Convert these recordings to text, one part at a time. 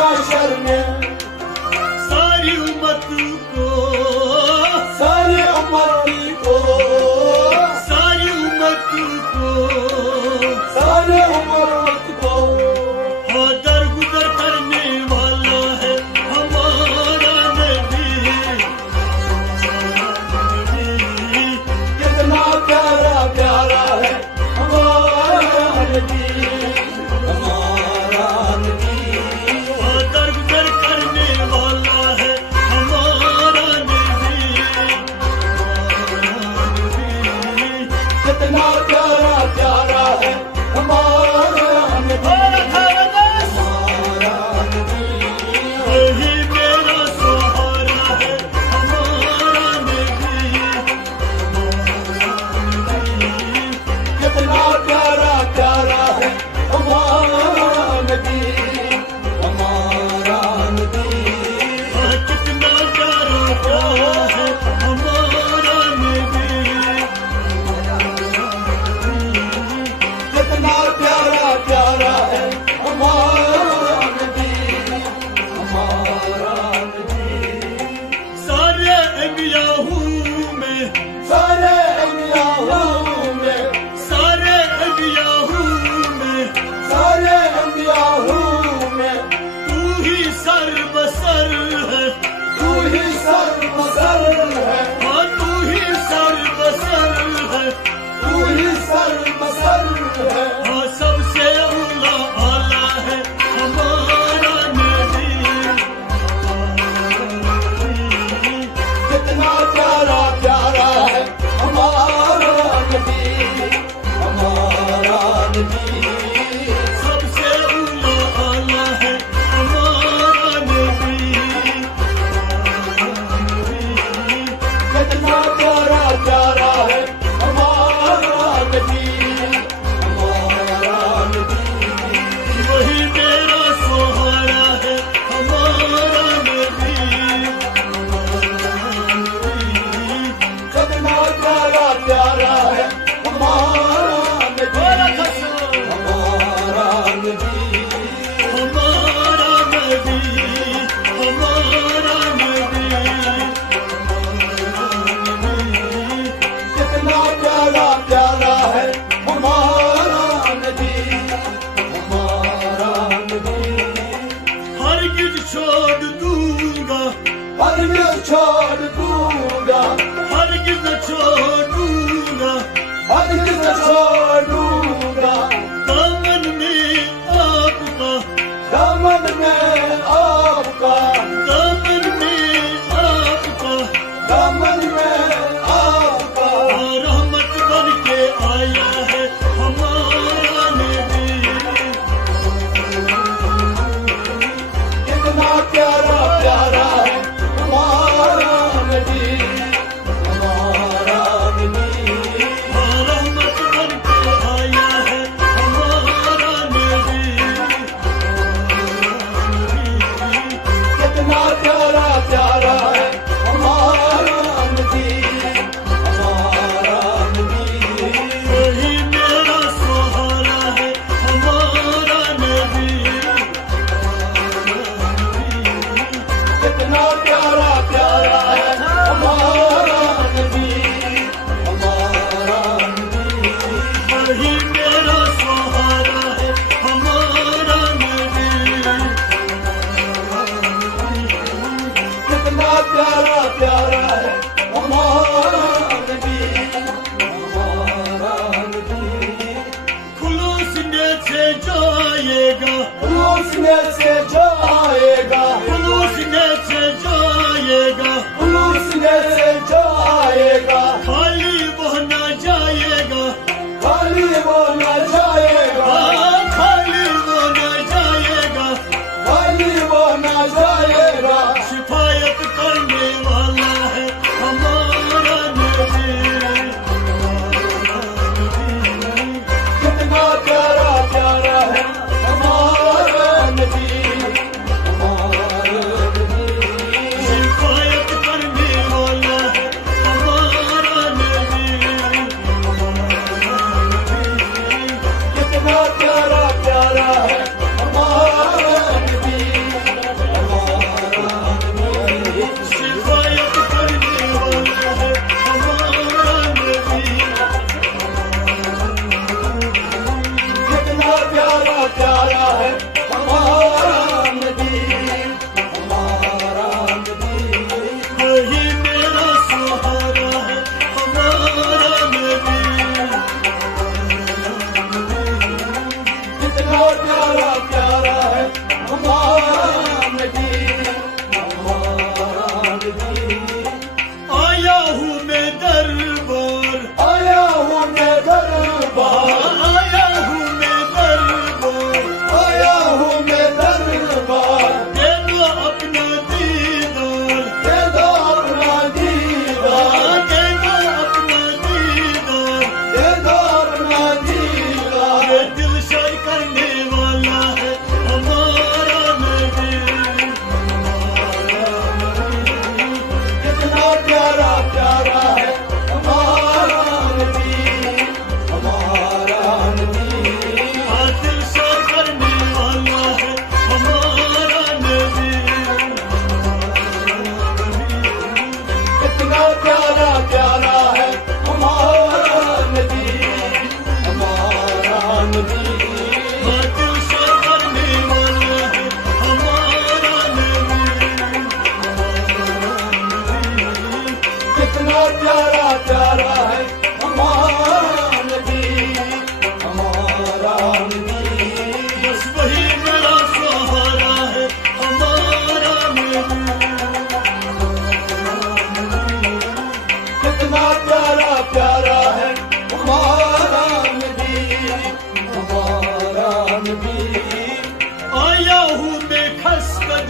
माशर में सारी उम्मत को सारी उम्मत को सारी उम्मत को सारी उम्मत को हाँ दरगुजर करने वाला है हमारा नबी। कितना प्यारा प्यारा है हमारा नबी हमारा नबी हाँ दरगुजर करने वाला है हमारा नबी। कितना प्यारा प्यारा है हमारा नबी वही मेरा सहारा है हमारा नबी। कितना प्यारा प्यारा है हमारा नबी हमारा नबी हाँ कितना प्यारा प्यारा है हमारा नबी। कितना प्यारा प्यारा है हमारा नबी हमारा नबी सारे अंबियाहू में सारे अंबियाओं में सारे अंबियाहू में सारे अंबियाओं में तू ही सर्वसर है। तू ही सर्वसर है हाँ तू ही सर्वसर है। तू ही सर्वसर है हाँ सबसे उला आला है हमारा नबी। कितना प्यारा प्यारा है हमारा नबी हमारा नबी सबसे उला आला है हमारा नबी। कितना प्यारा प्यारा है हमारा नबी हमारा नबी वही मेरा सहारा है हमारा नबी। कितना प्यारा प्यारा है हमारा नबी हमारा नबी हमारा नबी हमारा नबी। कितना प्यारा प्यारा है हमारा नबी हमारा नबी हरगिज छोड़ दूंगा हरगिज छोड़ दूंगा हरगिज छोड़ दूंगा हरगिज छोड़ दूंगा दामन में आपका दामन में आपका दामन में आपका दामन में आपका रहमत बन के आया है हमारा नबी। कितना प्यारा प्यारा है हमारा नबी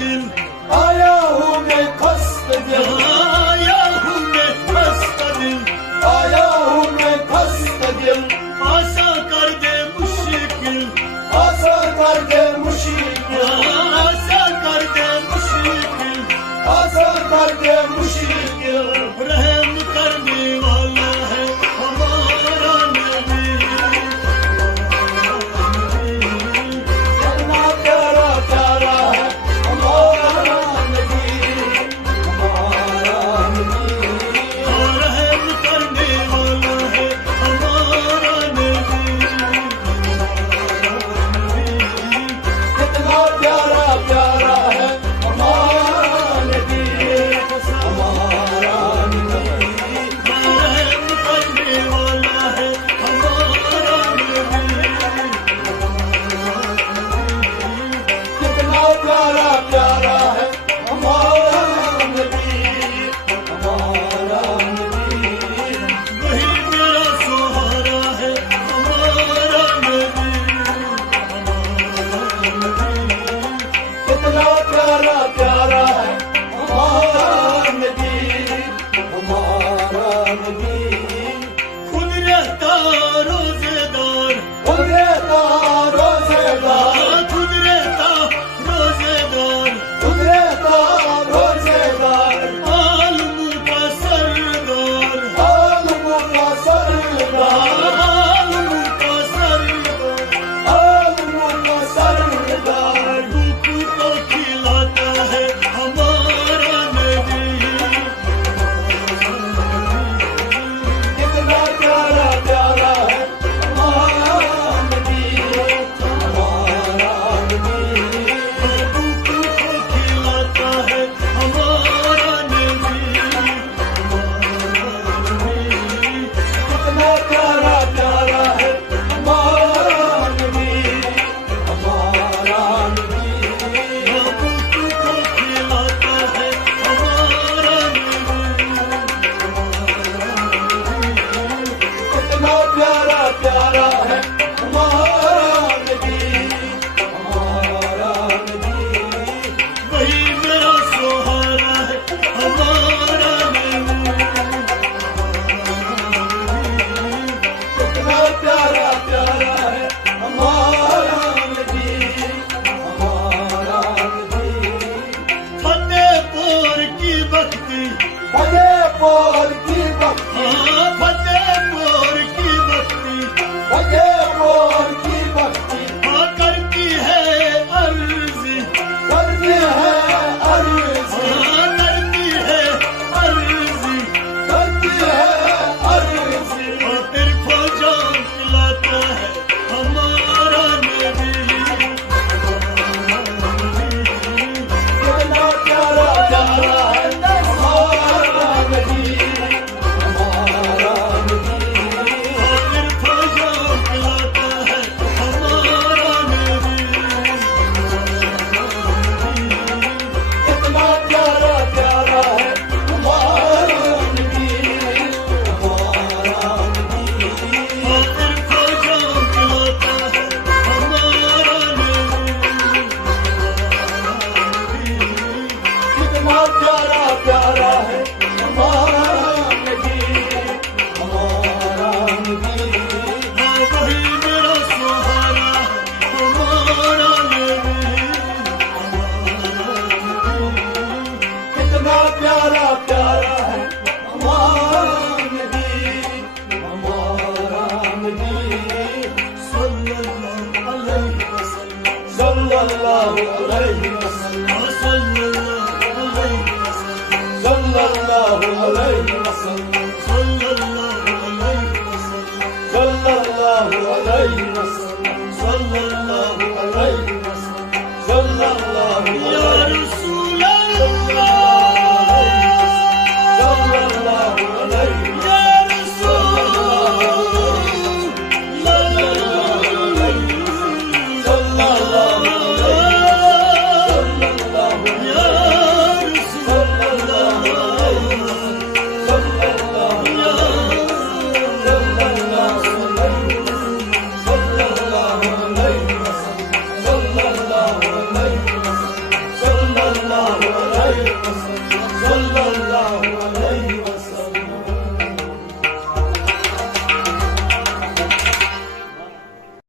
دل آیا ہوں میں خستہ دل آیا ہوں میں خستہ دل آیا ہوں میں خستہ دل آسان کر دے مشکل آسان کر دے مشکل آسان کر دے مشکل آسان کر دے مشکل